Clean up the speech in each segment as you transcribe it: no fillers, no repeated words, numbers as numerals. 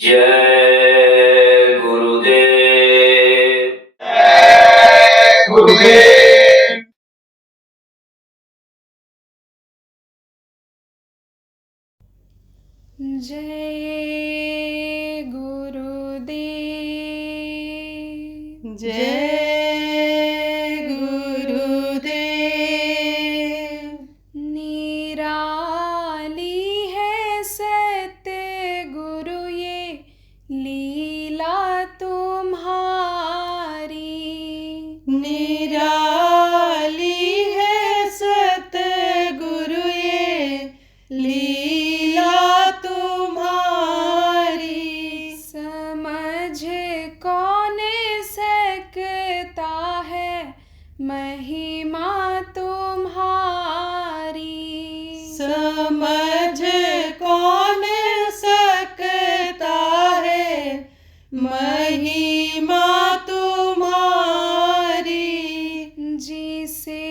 जय गुरुदेव। गुरुदेव। जय गुरुदेव। जय गुरुदेव। निराली है सत्य गुरु ये लीला तुम्हारी। निराली है सतगुरु ये लीला तुम्हारी। समझ कौन सकता है महिमा तुम्हारी। समझ कौन सकता है महिमा तुम्हारी। जिसे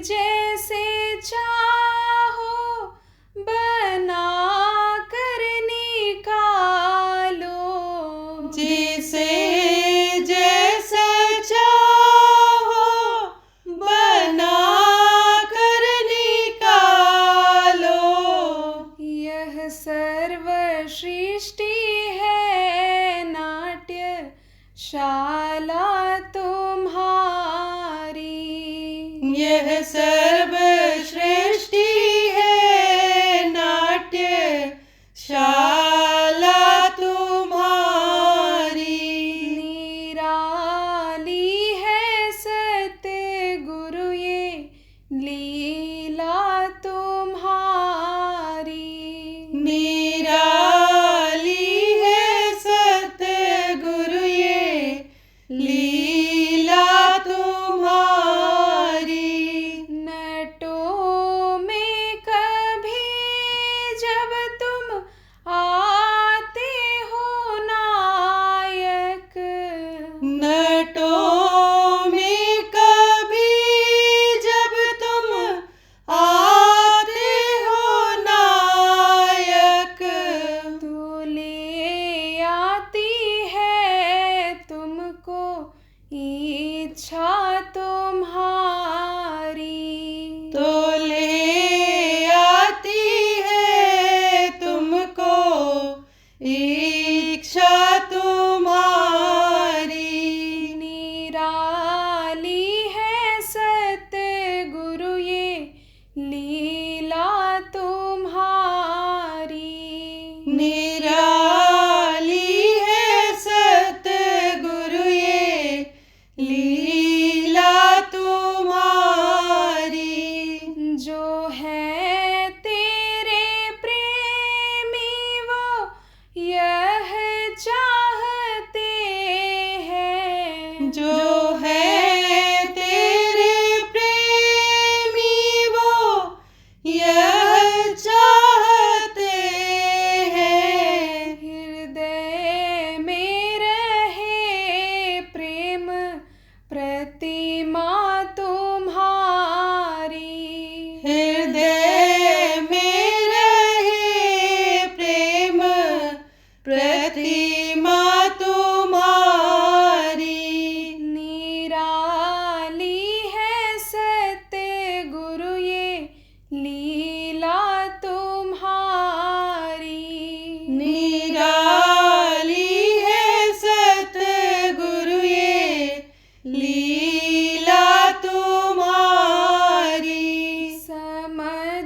जैसे चाहो बना कर निकालो। जिसे जैसा चाहो बना कर निकालो। यह सर्व सृष्टि है नाट्य शाला तुम्हारी। यह सर्व सृष्टि है नाट्य शाला तुम्हारी। निराली है सत्य गुरु ये लीला तुम्हारी। निराली है सतगुरु ये लीला तुम्हारी। नटों में कभी जब तुम आते हो नायक। नटों में कभी जब तुम आते हो नायक। तो ले आती है तुमको इच्छा तुम्हारी। तो ले आती है तुमको इच्छा तुम्हारी। निराली है सत्य गुरु ये लीला तुम्हारी। निराली है सतगुरु ये लीला तुम्हारी। जो है तेरे प्रेमी वो यह चाहते हैं। जो है तेरे प्रेमी वो यह चाहते हैं। हृदय में रहे प्रेम प्रतिमा तुम्हारी। हृदय में रहे प्रेम प्रतिमा तुम्हारी। निराली है सत्य गुरु ये लीला तुम्हारी। निराली है सतगुरु ये लीला तुम्हारी। समझ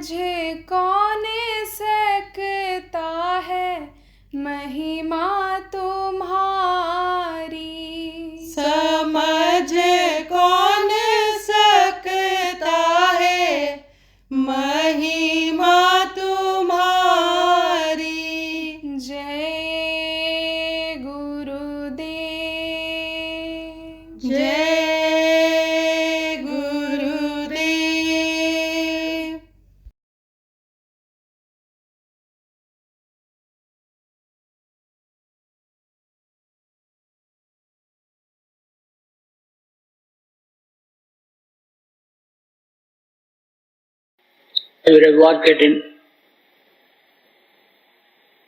रविवार के दिन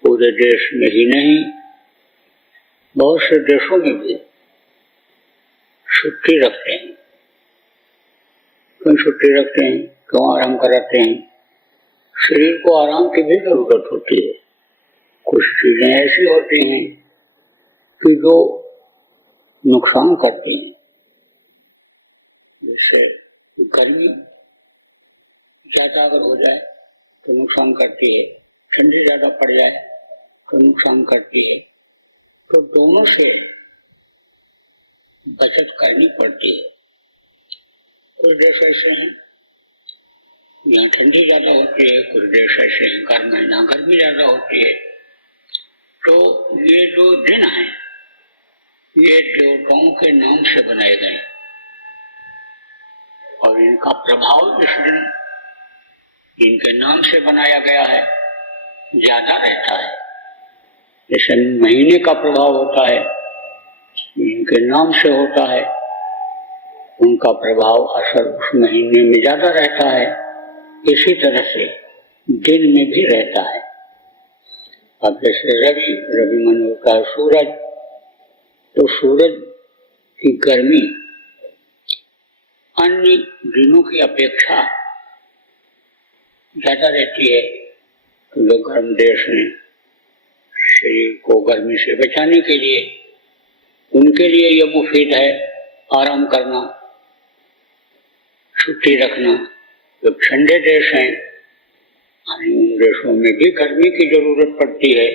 पूरे देश में ही नहीं, बहुत से देशों में भी छुट्टी रखते हैं। क्यों छुट्टी रखते हैं, क्यों आराम कराते हैं? शरीर को आराम की भी जरूरत होती है। कुछ चीजें ऐसी होती हैं कि जो नुकसान करती हैं, जैसे गर्मी ज्यादा अगर हो जाए तो नुकसान करती है, ठंडी ज्यादा पड़ जाए तो नुकसान करती है। तो दोनों से बचत करनी पड़ती है। कुछ देश ऐसे हैं यहाँ ठंडी ज्यादा होती है, कुछ देश ऐसे हैं गर्म है यहाँ गर्मी ज्यादा होती है। तो ये जो दिन है ये देवताओं के नाम से बनाए गए और इनका प्रभाव इस दिन इनके नाम से बनाया गया है ज्यादा रहता है। जैसे महीने का प्रभाव होता है इनके नाम से होता है, उनका प्रभाव असर उस महीने में ज्यादा रहता है। इसी तरह से दिन में भी रहता है। अब जैसे रवि मन होता है सूरज, तो सूरज की गर्मी अन्य दिनों की अपेक्षा ज्यादा रहती है। तो जो गर्म देश में शरीर को गर्मी से बचाने के लिए उनके लिए यह मुफीद है आराम करना, छुट्टी रखना। जो ठंडे देश हैं उन देशों में भी गर्मी की जरूरत पड़ती है।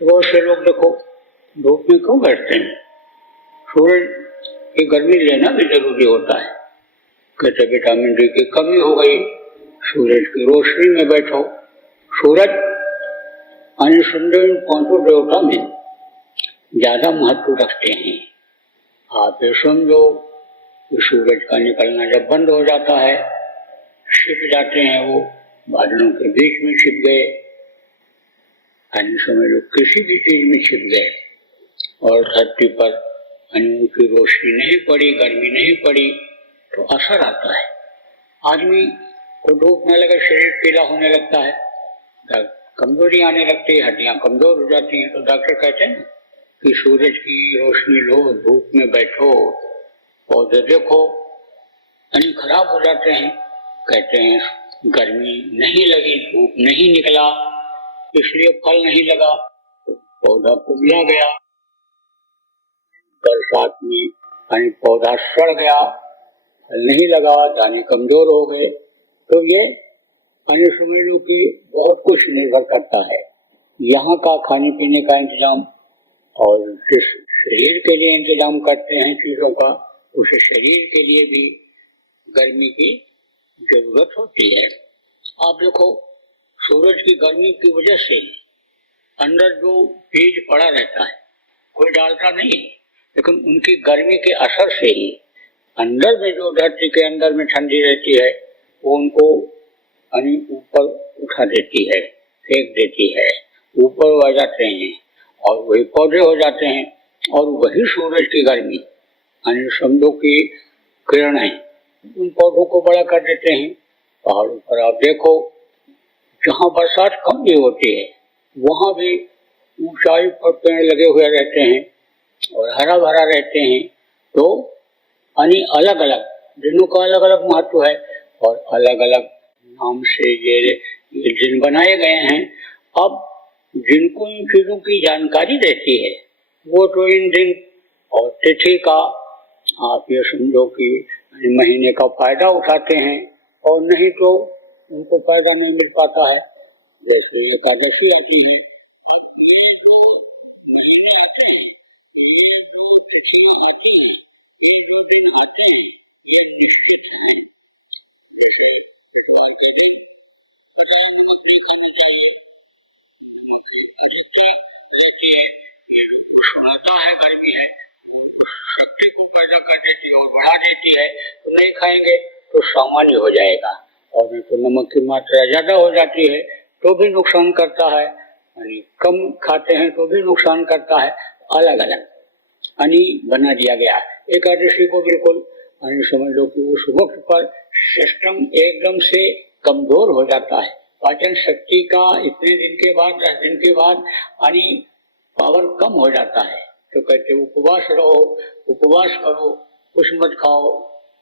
तो बहुत से लोग देखो धूप में क्यों बैठते हैं, सूरज की गर्मी लेना भी जरूरी होता है। कहते विटामिन डी की कमी हो गई, सूरज की रोशनी में बैठो। सूरज अन्य सुंदर पांचों देवता में ज्यादा महत्व रखते हैं। आप ये समझो कि सूरज का निकलना जब बंद हो जाता है, छिप जाते हैं, वो बादलों के बीच में छिप गए, अन्य समय लोग किसी भी चीज में छिप गए और धरती पर अन्य की रोशनी नहीं पड़ी, गर्मी नहीं पड़ी, तो असर आता है। आदमी को धूप में लगे शरीर पीला होने लगता है, कमजोरी आने लगती है, हड्डियां कमजोर हो जाती हैं। तो डॉक्टर कहते हैं कि सूरज की रोशनी लो, धूप में बैठो, पौधे देखो, अन्य खराब हो जाते हैं। कहते हैं गर्मी नहीं लगी, धूप नहीं निकला, इसलिए फल नहीं लगा, तो पौधा कुबला गया। बरसात में यानी पौधा सड़ गया, फल नहीं लगा, दाने कमजोर हो गए। तो ये अन्य समझ लो कि बहुत कुछ निर्भर करता है यहाँ का खाने पीने का इंतजाम, और जिस शरीर के लिए इंतजाम करते हैं चीजों का, उस शरीर के लिए भी गर्मी की जरूरत होती है। आप देखो सूरज की गर्मी की वजह से अंदर जो बीज पड़ा रहता है कोई डालता नहीं है, लेकिन उनकी गर्मी के असर से ही अंदर में जो धरती के अंदर में ठंडी रहती है वो उनको ऊपर उठा देती है, फेंक देती है, ऊपर आ जाते हैं और वही पौधे हो जाते हैं। और वही सूरज की गर्मी समझो की किरणें उन पौधों को बड़ा कर देते हैं। पहाड़ों पर आप देखो जहाँ बरसात कम भी होती है वहां भी ऊंचाई पर पेड़ लगे हुए रहते हैं और हरा भरा रहते हैं। तो अलग अलग दिनों का अलग अलग महत्व है और अलग अलग नाम से ये दिन बनाए गए हैं। अब जिनको इन चीजों की जानकारी रहती है वो तो इन दिन और तिथि का आप ये समझो कि महीने का फायदा उठाते हैं, और नहीं तो उनको फायदा नहीं मिल पाता है। जैसे एकादशी आती है, अब ये जो महीने आते हैं, ये जो तिथियां आती हैं, ये जो दिन आते हैं, ये निश्चित हैं। जैसे इतवार के दिन पता नमक नहीं खाना चाहिए, नमक की अधिकता रहती है। ये जो उष्णता है, गर्मी है, वो उस शक्ति को पैदा कर देती है और बढ़ा देती है। तो नहीं खाएंगे तो सामान्य हो जाएगा, और नहीं तो नमक की मात्रा ज्यादा हो जाती है तो भी नुकसान करता है, यानी कम खाते हैं तो भी नुकसान करता है। अलग अलग बना दिया गया। एकादशी को बिल्कुल समझ लो कि उस वक्त पर सिस्टम एकदम से कमजोर हो जाता है। पाचन शक्ति का इतने दिन के बाद 10 दिन के बाद यानी पावर कम हो जाता है। तो कहते उपवास रहो, उपवास करो, कुछ मत खाओ,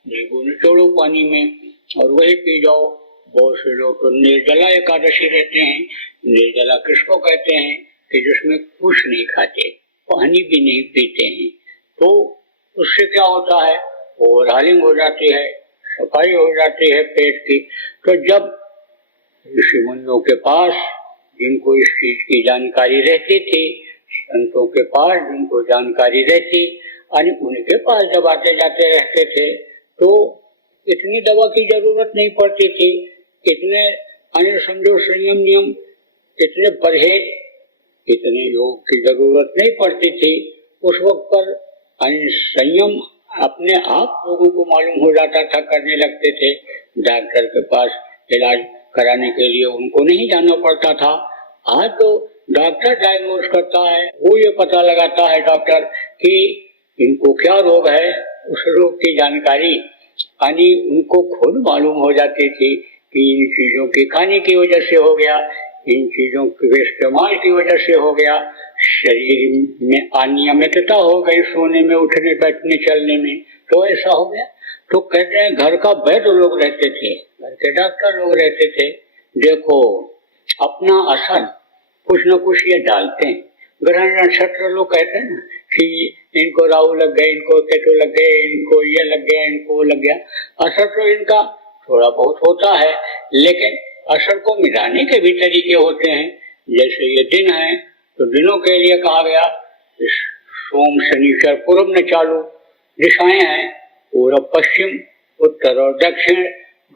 नींबू निचोड़ो पानी में और वही पी जाओ। बहुत से लोग तो निर्जला एकादशी रहते हैं। निर्जला किसको कहते हैं कि जिसमें कुछ नहीं खाते, पानी भी नहीं पीते हैं। तो उससे क्या होता है, ओवरहालिंग हो जाती है, सफाई हो जाती है पेट की। तो जब ऋषि मुनियों के पास जिनको इस चीज की जानकारी रहती थी, संतों के पास जिनको जानकारी रहती, यानी उनके पास जब आते जाते रहते थे तो इतनी दवा की जरूरत नहीं पड़ती थी, इतने अन्य समझो संयम नियम, इतने परहेज, इतने योग की जरूरत नहीं पड़ती थी। उस वक्त पर संयम अपने आप लोगों को मालूम हो जाता था, करने लगते थे। डॉक्टर के पास इलाज कराने के लिए उनको नहीं जाना पड़ता था। आज तो डॉक्टर डायग्नोज करता है, वो ये पता लगाता है डॉक्टर कि इनको क्या रोग है, उस रोग की जानकारी यानी उनको खुद मालूम हो जाती थी कि इन चीजों के खाने की वजह से हो गया, इन चीजों के इस्तेमाल की वजह से हो गया, शरीर में अनियमितता हो गई, सोने में, उठने बैठने चलने में, तो ऐसा हो गया। तो कहते हैं घर का वैद्य लोग रहते थे, घर के डॉक्टर लोग रहते थे। देखो अपना असर कुछ न कुछ ये डालते हैं। ग्रह नक्षत्र लोग कहते हैं ना कि इनको राहु लग गए, इनको केतु लग गए, इनको ये लग गया, इनको लग गया। असर तो इनका थोड़ा बहुत होता है, लेकिन असर को मिटाने के भी तरीके होते हैं। जैसे ये दिन है तो दिनों के लिए कहा गया सोम शनिचर पूर्व में चालू दिशाएं हैं, पूर्व पश्चिम उत्तर और दक्षिण।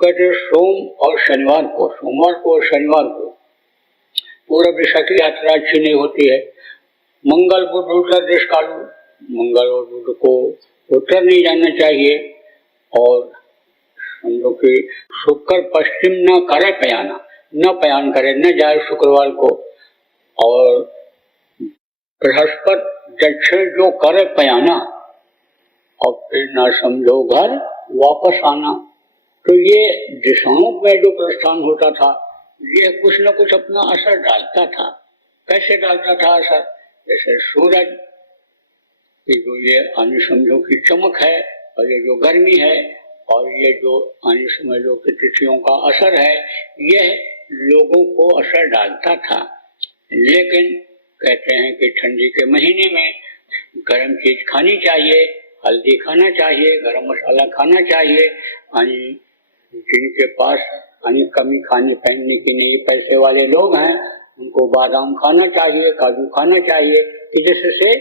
कहते सोम और शनिवार को, सोमवार को और शनिवार को पूर्व दिशा की यात्रा अच्छी नहीं होती है। मंगल बुध उत्तर दिश कालू, मंगल और बुध को उत्तर नहीं जाना चाहिए। और समझो कि शुक्र पश्चिम न करे पयाना, न पयान करे, न जाए शुक्रवार को। और बृहस्पति दक्षिण जो करे पयाना और फिर ना समझो घर वापस आना। तो ये दिशाओं में जो प्रस्थान होता था ये कुछ न कुछ अपना असर डालता था। कैसे डालता था असर? जैसे सूरज की जो ये अन्य समझो की चमक है और ये जो गर्मी है और ये जो अन्य समझ लो की तिथियों का असर है, यह लोगों को असर डालता था। लेकिन कहते हैं कि ठंडी के महीने में गर्म चीज खानी चाहिए, हल्दी खाना चाहिए, गरम मसाला खाना चाहिए। जिनके पास कमी खाने पहनने की नहीं, पैसे वाले लोग हैं, उनको बादाम खाना चाहिए, काजू खाना चाहिए, कि जिससे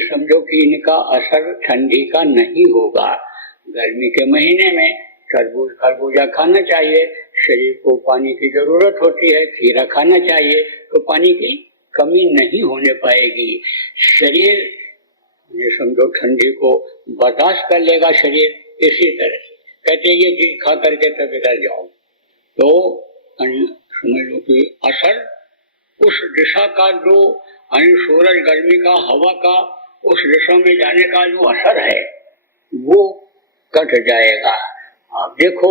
समझो कि इनका असर ठंडी का नहीं होगा। गर्मी के महीने में तरबूज खरबूजा खाना चाहिए, शरीर को पानी की जरूरत होती है, खीरा खाना चाहिए, तो पानी की कमी नहीं होने पाएगी। शरीर ये समझो ठंडी को बर्दाश्त कर लेगा शरीर। इसी तरह से कहते ये चीज खा करके तब इधर जाओ, तो समझ लो कि असर उस दिशा का जो सूरज गर्मी का हवा का उस दिशा में जाने का जो असर है वो कट जाएगा। आप देखो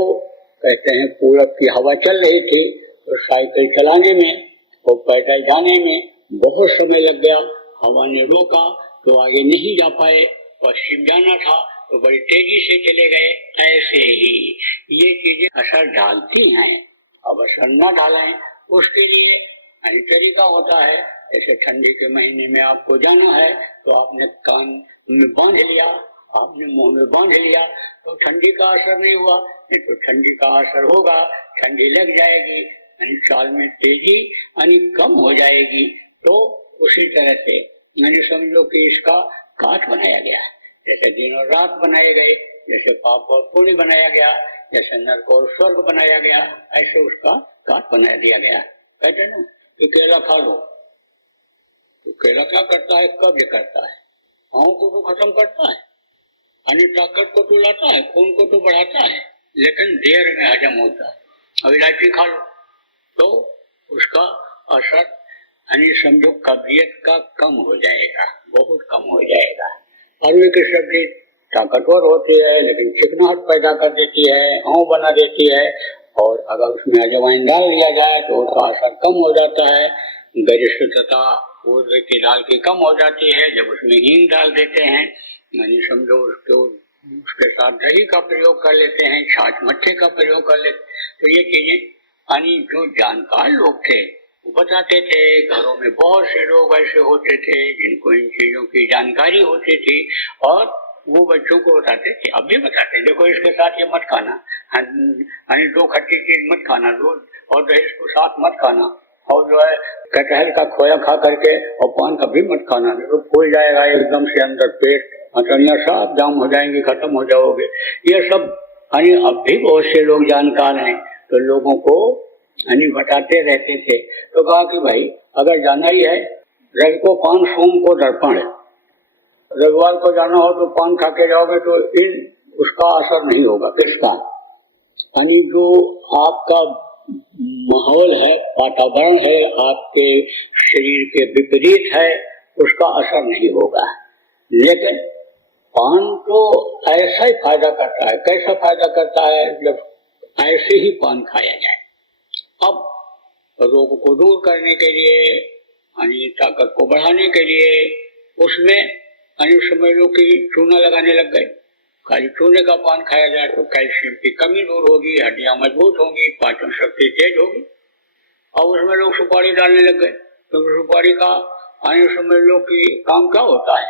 कहते हैं पूरब की हवा चल रही थी तो साइकिल चलाने में और पैदल जाने में बहुत समय लग गया, हवा ने रोका तो आगे नहीं जा पाए। पश्चिम जाना था तो बड़ी तेजी से चले गए। ऐसे ही ये चीजें असर डालती हैं। अब असर न डालें उसके लिए तरीका होता है। जैसे ठंडी के महीने में आपको जाना है तो आपने कान में बांध लिया, आपने मुंह में बांध लिया, तो ठंडी का असर नहीं हुआ। नहीं तो ठंडी का असर होगा, ठंडी लग जाएगी, चाल में तेजी कम हो जाएगी। तो उसी तरह से समझो कि इसका काट बनाया गया, जैसे दिन और रात बनाए गए, जैसे पाप और पुण्य बनाया गया, जैसे नरक और स्वर्ग बनाया गया, ऐसे उसका काट बना दिया गया। कहते ना कि केला खा लो, तो केला क्या करता है? कब्ज करता है, आँखों को तो खत्म करता है, ताकत को तो लाता है, खून को तो बढ़ाता है, लेकिन देर में हजम होता है। अब इलायची खा लो तो उसका असर समझो कब्जियत का कम हो जाएगा, बहुत कम हो जाएगा। आलू की सब्जी ताकतवर होती है लेकिन चिकनाहट पैदा कर देती है, आँव बना देती है और अगर उसमें अजवाइन डाल दिया जाए तो उसका असर कम हो जाता है, गरिष्ठता ऊर्ध्व की डाल की कम हो जाती है। जब उसमें हींग डाल देते हैं, यानी समझो उसके साथ दही का प्रयोग कर लेते हैं, छाछ मट्ठे का प्रयोग कर लेते, तो ये चीजें यानी जो जानकार लोग थे वो बताते थे। घरों में बहुत से लोग ऐसे होते थे जिनको इन चीजों की जानकारी होती थी और वो बच्चों को बताते थे, अब भी बताते हैं, देखो इसके साथ ये मत खाना, यानी 2 खट्टी चीज मत खाना, दूध और दही इसको साथ मत खाना, और जो है कटहल का खोया खा करके और पान कभी मत खाना, तो फूल जाएगा एकदम से अंदर पेट, हथेलियां साफ जाम हो जाएंगी, खत्म हो जाओगे। ये सब यानी अब भी बहुत से लोग जानकार हैं तो लोगों को यानी बताते रहते थे। तो कहा कि भाई अगर जाना ही है, रवि को पान सोम को दर्पण है, रविवार को जाना हो तो पान खा के जाओगे तो उसका असर नहीं होगा। किसका? यानी जो आपका माहौल है, वातावरण है, आपके शरीर के विपरीत है, उसका असर नहीं होगा। लेकिन पान तो ऐसा ही फायदा करता है। कैसा फायदा करता है? जब ऐसे ही पान खाया जाए। अब रोग को दूर करने के लिए, यानी ताकत को बढ़ाने के लिए उसमें यानी समझ लो कि चूना लगाने लग गए। खाली चूने का पान खाया जाए तो कैल्शियम की कमी दूर होगी, हड्डियां मजबूत होंगी, पाचन शक्ति तेज होगी। और उसमें लोग सुपारी डालने लग गए, क्योंकि सुपारी का यानी समझ लो कि काम क्या होता है?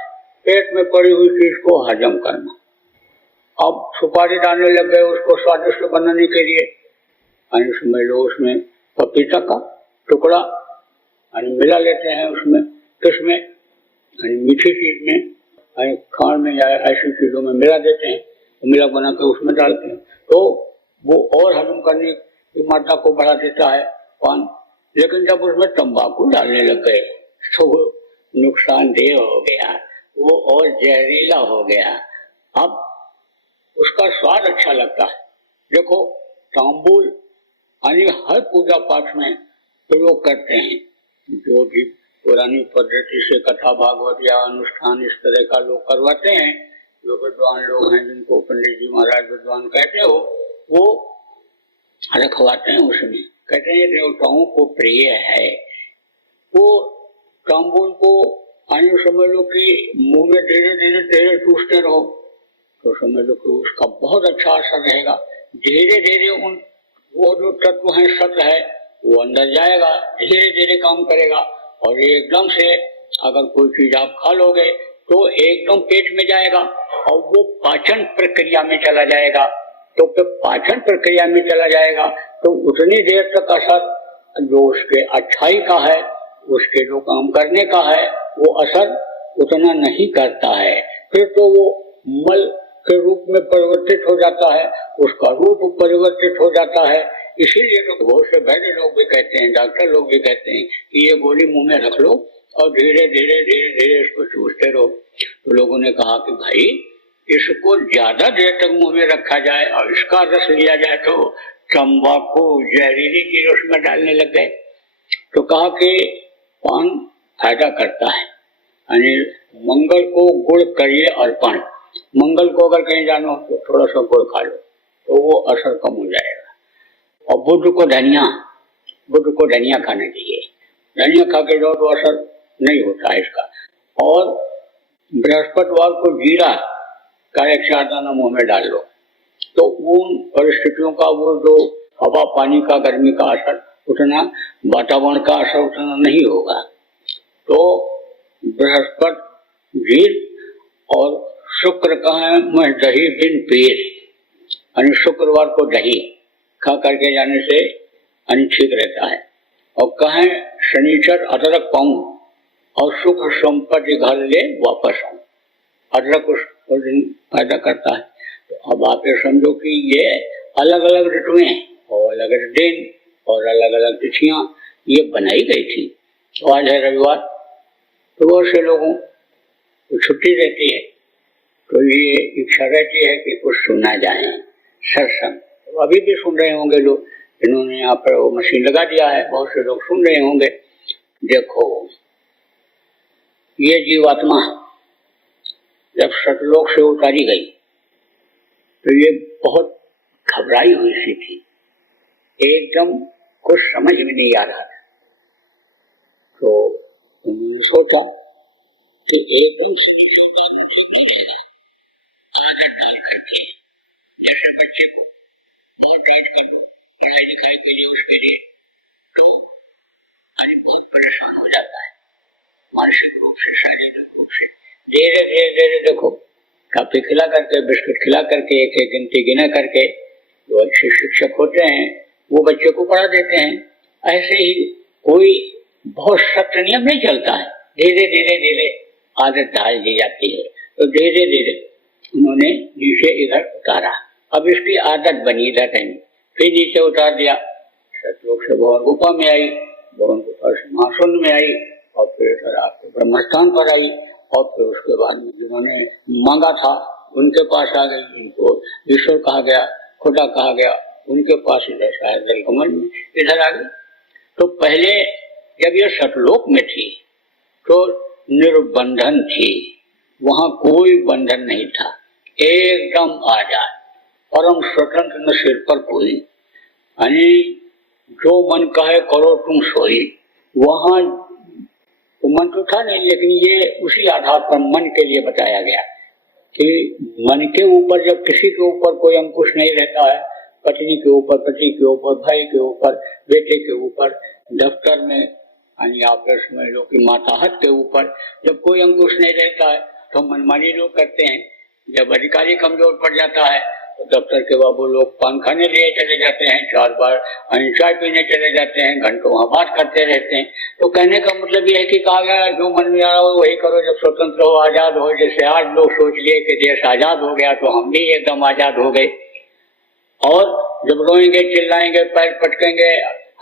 पेट में पड़ी हुई चीज को हजम करना। अब सुपारी डालने लग गए उसको स्वादिष्ट बनाने के लिए, यानी समझ लो उसमें पपीता का टुकड़ा यानी मिला लेते हैं उसमें, किसमें? यानी मीठी चीज में, यानी खाण में या ऐसी चीजों में मिला देते हैं, मिला बना के उसमें डालते हैं, तो वो और हजम करने की मात्रा को बढ़ा देता है पान। लेकिन जब उसमें तंबाकू डालने लग गए तो वो नुकसानदेह हो गया, वो और जहरीला हो गया। अब उसका स्वाद अच्छा लगता है। देखो तांबूल यानी हर पूजा पाठ में प्रयोग करते हैं, जो भी पुरानी पद्धति से कथा भागवत या अनुष्ठान इस तरह का लोग करवाते हैं, जो विद्वान लोग हैं जिनको पंडित जी महाराज विद्वान कहते हो, वो रखवाते हैं। उसमें कहते हैं देवताओं को प्रिय है। वो तांबूल को यानी समझ लो कि मुंह में धीरे धीरे धीरे चूसते रहो तो समझ लो कि उसका बहुत अच्छा असर रहेगा। धीरे धीरे वो जो तत्व है, सत्य है, वो अंदर जाएगा, धीरे धीरे काम करेगा। और एकदम से अगर कोई चीज आप खा लोगे तो एकदम पेट में जाएगा और वो पाचन प्रक्रिया में चला जाएगा। तो फिर पाचन प्रक्रिया में चला जाएगा तो उतनी देर तक असर जो उसके अच्छाई का है, उसके जो काम करने का है, वो असर उतना नहीं करता है। फिर तो वो मल के रूप में परिवर्तित हो जाता है, उसका रूप परिवर्तित हो जाता है। इसीलिए तो बहुत से वैद्य लोग भी कहते हैं, डॉक्टर लोग भी कहते हैं कि ये गोली मुंह में रख लो और धीरे धीरे धीरे धीरे इसको चूसते रहो। तो लोगों ने कहा कि भाई इसको ज्यादा देर तक मुंह में रखा जाए और इसका रस लिया जाए तो तंबाकू जहरीली चीज उसमें डालने लग गए। तो कहा कि पान फायदा करता है, यानी मंगल को गुड़ करिए अर्पण। मंगल को अगर कहीं जाना हो तो थोड़ा सा गुड़ खा लो तो वो असर कम हो जाएगा। और बुध को धनिया खाना चाहिए, धनिया खा के जाओ तो असर नहीं होता है इसका। और बृहस्पतिवार को जीरा का 1-4 दाना मुंह में डाल लो तो उन परिस्थितियों का वो जो हवा पानी का गर्मी का असर उतना, वातावरण का असर उतना नहीं होगा। तो बृहस्पति जीर और शुक्र कहें मैं दही बिन पीर, यानी शुक्रवार को दही खा करके जाने से यानी ठीक रहता है। और कहें शनिचर अदरक पाऊं और सुख संपत्ति घर ले वापस आऊं, अदरक उस दिन फायदा करता है। तो अब आप ये समझो कि ये अलग अलग ऋतुएं और अलग अलग दिन और अलग अलग तिथियां ये बनाई गई थी। तो आज है रविवार, तो बहुत से लोगों को छुट्टी रहती है, तो ये इच्छा रहती है कि कुछ सुना जाए सत्संग। तो अभी भी सुन रहे होंगे लोग, इन्होंने यहाँ पर वो मशीन लगा दिया है, बहुत से लोग सुन रहे होंगे। देखो ये जीवात्मा जब सतलोक से उतारी गई तो ये बहुत घबराई हुई सी थी एकदम कुछ समझ में नहीं आ रहा था। तो उन्होंने सोचा कि एकदम से नीचे उतारना ठीक नहीं रहेगा, आदत डाल करके, जैसे बच्चे को बहुत टाइट कर दो पढ़ाई लिखाई के लिए, उसके लिए तो बहुत परेशान हो जाता है मानसिक रूप से, शारीरिक रूप से। धीरे धीरे धीरे देखो, काफी खिला करके, बिस्कुट खिला करके, एक एक गिनती गिना करके जो अच्छे शिक्षक होते हैं वो बच्चे को पढ़ा देते हैं। ऐसे ही कोई बहुत सख्त नियम नहीं चलता है, धीरे धीरे धीरे आदत डाल दी जाती है। तो धीरे धीरे उन्होंने नीचे इधर उतारा। अब इसकी आदत बनी इधर कहीं, फिर नीचे उतार दिया। सतलोक से भवन गुफा में आई, भवन गुफा से महाशून्य में आई, और फिर इधर आपके ब्रह्मस्थान पर आई, और फिर उसके बाद में जिन्होंने मांगा था उनके पास आ गई, जिनको ईश्वर कहा गया, खुदा कहा गया, उनके पास इधर शायद कमल में इधर आ गई। तो पहले जब ये सतलोक में थी तो निर्बंधन थी, वहां कोई बंधन नहीं था, एकदम आजाद, परम स्वतंत्र, न सिर पर कोई, यानी जो मन कहे करो तुम सोई। वहां तो मन तो था नहीं, लेकिन ये उसी आधार पर मन के लिए बताया गया कि मन के ऊपर जब किसी के ऊपर कोई अंकुश नहीं रहता है, पत्नी के ऊपर, पति के ऊपर, भाई के ऊपर, बेटे के ऊपर, दफ्तर में यानी आप समझ लो कि माताहत के ऊपर जब कोई अंकुश नहीं रहता है तो मनमानी लोग करते हैं। जब अधिकारी कमजोर पड़ जाता है तो दफ्तर के बाबू लोग पान खाने लिए चले जाते हैं, 4 बार चाय पीने चले जाते हैं, घंटों वहां बात करते रहते हैं। तो कहने का मतलब ये है कि कहा गया जो मन में आ रहा हो वही करो, जब स्वतंत्र हो, आजाद हो। जैसे आज लोग सोच लिए कि देश आजाद हो गया तो हम भी एकदम आजाद हो गए, और जब रोएंगे, चिल्लाएंगे, पैर पटकेंगे,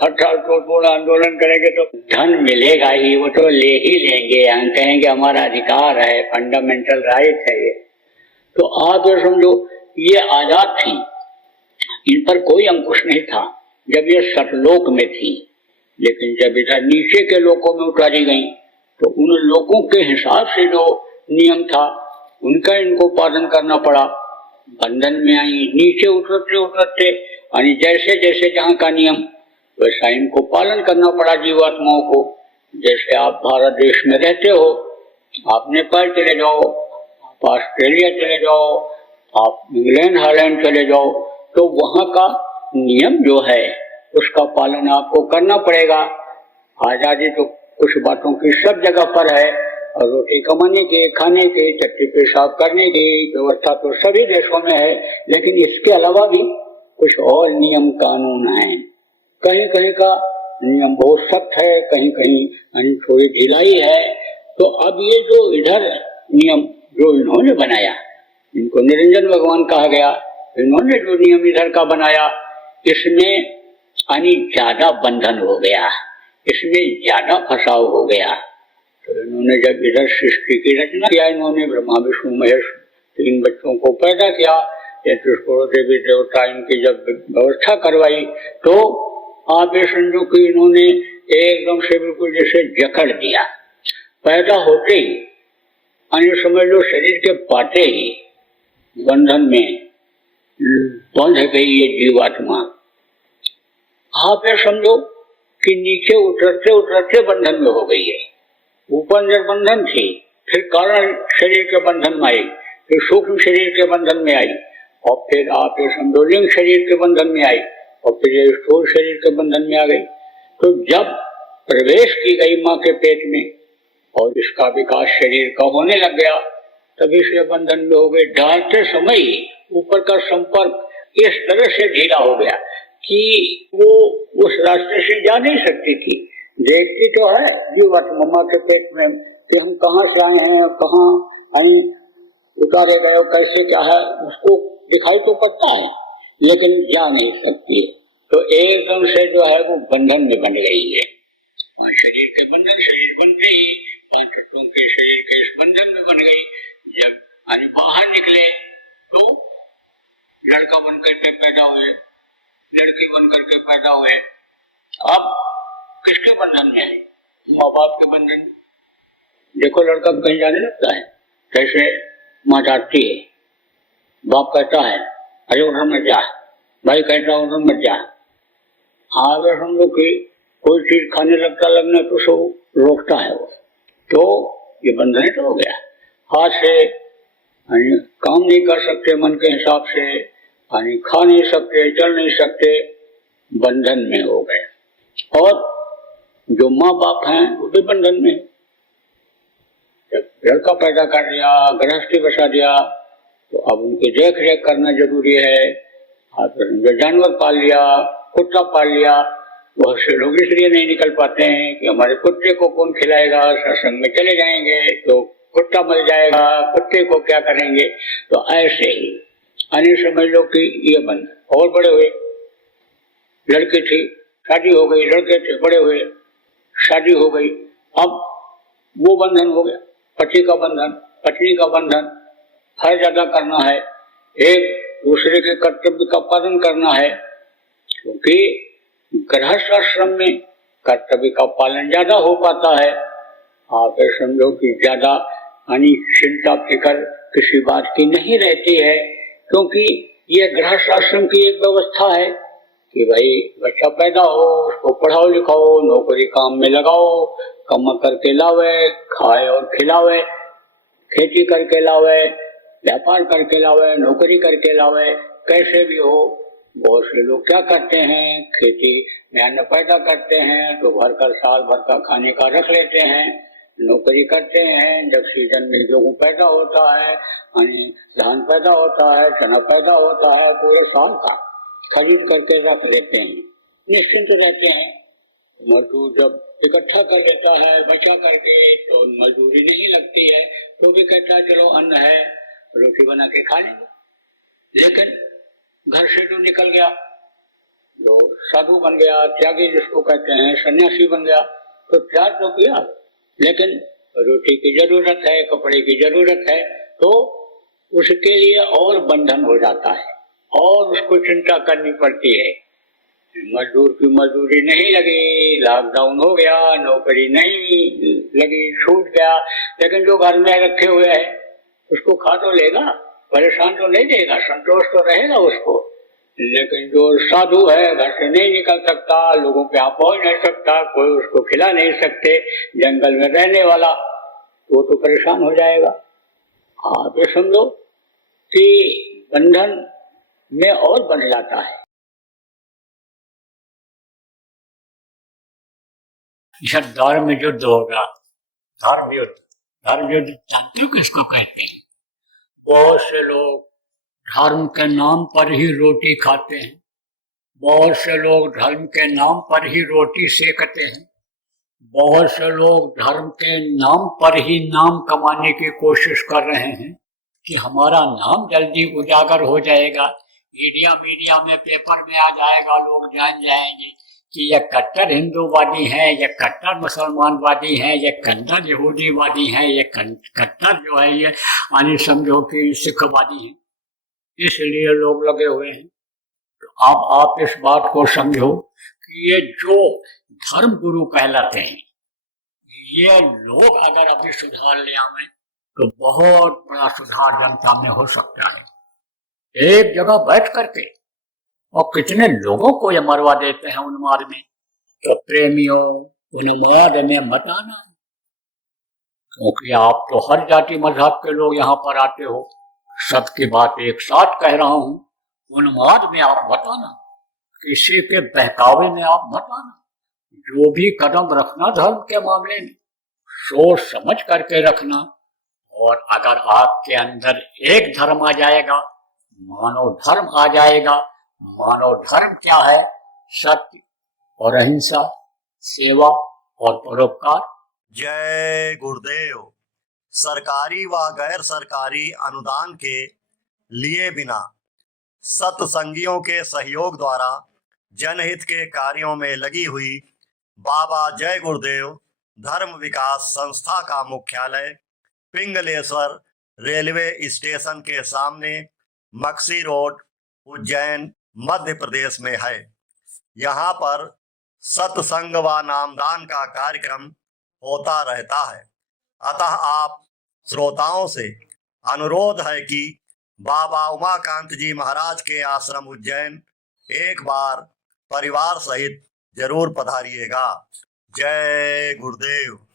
हड़ताल तोड़फोड़ आंदोलन करेंगे तो धन मिलेगा ही, वो तो ले ही लेंगे, हम कहेंगे हमारा अधिकार है, फंडामेंटल राइट है ये। तो आप ये समझो ये आजाद थी, इन पर कोई अंकुश नहीं था जब ये सतलोक में थी। लेकिन जब इधर नीचे के लोकों में उतारी गई तो उन लोगों के हिसाब से जो नियम था उनका इनको पालन करना पड़ा। बंधन में आई, नीचे उतरते उतरते यानी जैसे जैसे जहाँ का नियम वैसा इनको पालन करना पड़ा जीवात्माओं को। जैसे आप भारत देश में रहते हो, आप नेपाल चले जाओ, आप ऑस्ट्रेलिया चले जाओ, आप इंग्लैंड हालैंड चले जाओ, तो वहाँ का नियम जो है उसका पालन आपको करना पड़ेगा। आजादी तो कुछ बातों की सब जगह पर है, और रोटी कमाने के, खाने के, चट्टी पेशाब करने की व्यवस्था तो सभी देशों में है, लेकिन इसके अलावा भी कुछ और नियम कानून हैं। कहीं कहीं का नियम बहुत सख्त है, कहीं कहीं थोड़ी ढिलाई है। तो अब ये जो इधर नियम जो इन्होंने बनाया, इनको निरंजन भगवान कहा गया, इन्होंने जो नियम इधर का बनाया, इसमें यानी ज्यादा बंधन हो गया, इसमें ज्यादा फसाव हो गया। तो इन्होंने जब इधर सृष्टि की रचना किया, इन्होंने ब्रह्मा विष्णु महेश 3 बच्चों को पैदा किया, देवी देवता इनकी जब व्यवस्था करवाई, तो आप ये समझो कि इन्होंने एकदम से बिल्कुल जैसे जकड़ दिया। पैदा होते ही अन्य समझ लो शरीर के पाते ही बंधन में बंध गई ये जीवात्मा। आप ये समझो कि नीचे उतरते उतरते बंधन में हो गई है। ऊपर निर्बंधन थी, फिर कारण शरीर के बंधन में आई, फिर सूक्ष्म शरीर के बंधन में आई, और फिर आप ये समझो लिंग शरीर के बंधन में आई, और फिर ये स्थूल शरीर के बंधन में आ गई। तो जब प्रवेश की गई माँ के पेट में और इसका विकास शरीर का होने लग गया, तभी से बंधन में हो गई। डालते समय ही ऊपर का संपर्क इस तरह से ढीला हो गया कि वो उस रास्ते से जा नहीं सकती थी। देखती तो है जीवात्मा माँ के पेट में कि हम कहाँ से आए हैं, कहाँ आई, उतारे गए, कैसे क्या है, उसको दिखाई तो पड़ता है लेकिन जा नहीं सकती। तो एकदम से जो है वो बंधन में बन गई है। शरीर के बंधन, शरीर बनते ही 5 तत्वों के शरीर के इस बंधन में बन गई। जब बाहर निकले तो लड़का बन करके पैदा हुए, लड़की बन करके पैदा हुए। अब किसके बंधन में है? माँ बाप के बंधन में। देखो लड़का कहीं जाने लगता है, कैसे माँ जाती है, बाप कहता है अरे उधर मत जा, भाई कहता है उधर मत जा, अगर हम लोग की कोई चीज खाने लगना तो सब रोकता है वो, तो ये बंधन तो हो गया। हाथ से काम नहीं कर सकते मन के हिसाब से, खा नहीं सकते, चल नहीं सकते, बंधन में हो गए। और जो माँ बाप हैं वो भी बंधन में। जब लड़का पैदा कर दिया, गृहस्थी बसा दिया, तो अब उनकी देख रेख करना जरूरी है। जो जानवर पाल लिया, कुत्ता पाल लिया, बहुत से लोग इसलिए नहीं निकल पाते हैं कि हमारे कुत्ते को कौन खिलाएगा, सत्संग में चले जाएंगे तो कुत्ता मर जाएगा, कुत्ते को क्या करेंगे। तो ऐसे ही अन्य समझ लो कि ये बंद और बड़े हुए। लड़की थी, शादी हो गई, लड़के थे, बड़े हुए, शादी हो गई, अब वो बंधन हो गया, पति का बंधन, पत्नी का बंधन, हर ज्यादा करना है, एक दूसरे के कर्तव्य का पालन करना है। क्योंकि गृहस्थ आश्रम में कर्तव्य का पालन ज्यादा हो पाता है। आप समझो कि ज्यादा चिंता फिक्र किसी बात की नहीं रहती है, क्योंकि ये गृहस्थ आश्रम की एक व्यवस्था है कि भाई बच्चा पैदा हो, उसको पढ़ाओ लिखाओ, नौकरी काम में लगाओ, कमा करके लावे, खाए और खिलावे, खेती करके लावे, व्यापार करके लावे, नौकरी करके लावे, कैसे भी हो। बहुत से लोग क्या करते हैं, खेती में अन्न पैदा करते हैं तो भर कर साल भर का खाने का रख लेते हैं, नौकरी करते हैं, जब सीजन में गेहूं पैदा होता है, धान पैदा होता है, चना पैदा होता है, पूरे साल का खरीद करके रख लेते हैं, निश्चिंत रहते हैं। मजदूर जब इकट्ठा कर लेता है बचा करके तो मजदूरी नहीं लगती है, तो भी कहता है चलो अन्न है, रोटी बना के खा लेंगे। लेकिन घर से जो निकल गया, जो साधु बन गया, त्यागी जिसको कहते हैं, सन्यासी बन गया, तो त्याग तो किया, लेकिन रोटी की जरूरत है, कपड़े की जरूरत है, तो उसके लिए और बंधन हो जाता है और उसको चिंता करनी पड़ती है। मजदूर की मजदूरी नहीं लगी, लॉकडाउन हो गया, नौकरी नहीं लगी, छूट गया, लेकिन जो घर में रखे हुए है उसको खा तो लेगा, परेशान तो नहीं देगा, संतोष तो रहेगा उसको। लेकिन जो साधु है घर से नहीं निकल सकता, लोगों के यहाँ पहुंच नहीं सकता, कोई उसको खिला नहीं सकते, जंगल में रहने वाला, वो तो परेशान हो जाएगा। आप ये समझो कि बंधन में और बन जाता है। जब धर्म युद्ध होगा, धर्म युद्ध जानते हो किसको कहते हैं? बहुत से लोग धर्म के नाम पर ही रोटी खाते हैं, बहुत से लोग धर्म के नाम पर ही रोटी सेकते हैं, बहुत से लोग धर्म के नाम पर ही नाम कमाने की कोशिश कर रहे हैं कि हमारा नाम जल्दी उजागर हो जाएगा, मीडिया में पेपर में आ जाएगा, लोग जान जाएंगे कि ये कट्टर हिंदूवादी हैं, ये कट्टर मुसलमानवादी हैं, ये कट्टर यहूदीवादी हैं, ये कट्टर जो है ये समझो कि सिखवादी हैं। इसलिए लोग लगे हुए हैं। तो आप इस बात को समझो कि ये जो धर्म गुरु कहलाते हैं, ये लोग अगर अभी सुधार ले आए तो बहुत बड़ा सुधार जनता में हो सकता है। एक जगह बैठ करके और कितने लोगों को ये मरवा देते हैं उन्माद में। तो प्रेमियों, उन्माद में मत आना, क्योंकि आप तो हर जाति मजहब के लोग यहाँ पर आते हो। सबकी बात एक साथ कह रहा हूं, उन्माद में आप मत आना, किसी के बहकावे में आप मत आना। जो भी कदम रखना धर्म के मामले में सोच समझ करके रखना। और अगर आपके अंदर एक धर्म आ जाएगा, मानव धर्म आ जाएगा। मानव धर्म क्या है? सत्य और अहिंसा, सेवा और परोपकार। जय गुरुदेव। सरकारी व गैर सरकारी अनुदान के लिए बिना सत्संगियों के सहयोग द्वारा जनहित के कार्यों में लगी हुई बाबा जय गुरुदेव धर्म विकास संस्था का मुख्यालय पिंगलेश्वर रेलवे स्टेशन के सामने मक्सी रोड, उज्जैन, मध्य प्रदेश में है। यहाँ पर सत्संग व नामदान का कार्यक्रम होता रहता है। अतः आप श्रोताओं से अनुरोध है कि बाबा उमाकांत जी महाराज के आश्रम उज्जैन एक बार परिवार सहित जरूर पधारिएगा। जय गुरुदेव।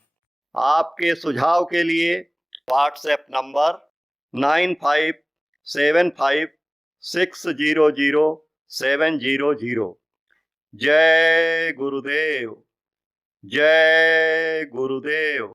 आपके सुझाव के लिए व्हाट्सएप नंबर 9575600700। जय गुरुदेव। जय गुरुदेव।